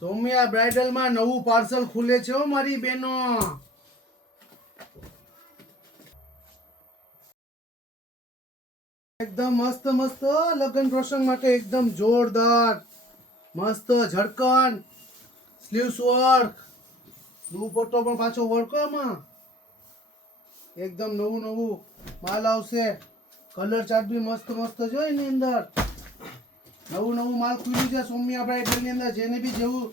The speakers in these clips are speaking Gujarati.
સૌમ્યા બ્રાઇડલ માં નવું પાર્સલ ખુલે છે હો મારી બેનો. એકદમ મસ્ત મસ્ત લગ્ન પ્રસંગ માટે એકદમ જોરદાર મસ્ત ઝડકન સ્લીવ્સ વર્ક દુપટ્ટો પણ પાછો વર્કમાં એકદમ નવું નવું માલ આવશે. કલર ચાર્ટ બી મસ્ત મસ્ત જો એની અંદર નવું નવું માલ ખુલ્યું છે સૌમ્યા બ્રાઇડલ ની અંદર. જેને બી જેવું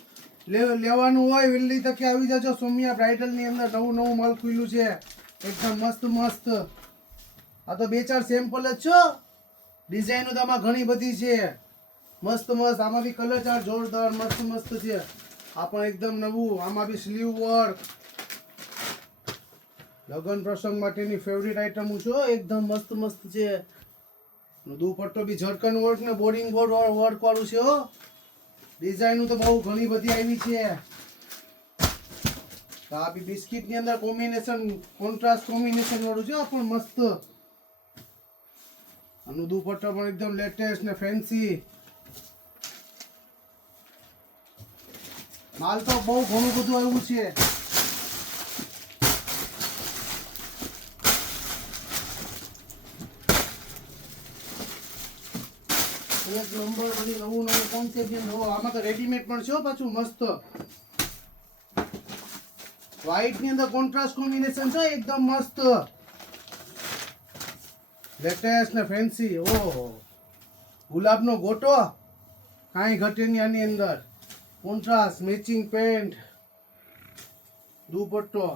લેવાનું હોય વહેલી તકે આવી જજો. સૌમ્યા બ્રાઇડલ ની અંદર નવું નવું માલ ખુલ્યું છે એકદમ મસ્ત મસ્ત. આ તો 2-4 સેમ્પલ જ છો. ડિઝાઇનો તો આમાં ઘણી બધી છે મસ્ત મસ્ત. આમાં બી કલર ચાર્ટ જોરદાર મસ્ત મસ્ત છે. આ પણ એકદમ નવું. આમાં બી સ્લીવ વર્ક લગ્ન પ્રસંગ માટેની ફેવરિટ આઈટમ છો એકદમ મસ્ત મસ્ત છે. દુપટ્ટો બી ઝડકન વર્ક ને બોર્ડિંગ બોર્ડ વર્ક વાળું છે હો. ડિઝાઇનો તો બહુ ઘણી બધી આવી છે. આ બી બિસ્કિટ ની અંદર કોમ્બિનેશન કોન્ટ્રાસ્ટ કોમ્બિનેશન વાળું છે. આ પણ મસ્ત. આનું દુપટ્ટો પણ એકદમ લેટેસ્ટ ને ફેન્સી. માલ તો બહુ ઘણું બધું આવ્યું છે. એક નંબર બધી નવું નવું કોન્સેપ્ટ છે. આમાં તો રેડીમેડ પણ છે પાછું મસ્ત. વ્હાઈટ ની અંદર કોન્ટ્રાસ્ટ કોમ્બિનેશન છે એકદમ મસ્ત લેટેસ્ટ ને ફેન્સી. ઓહો ગુલાબનો ગોટો કાંઈ ઘટે નહીં આની અંદર. કોન્ટ્રાસ્ટ મેચિંગ પેન્ટ દુપટ્ટો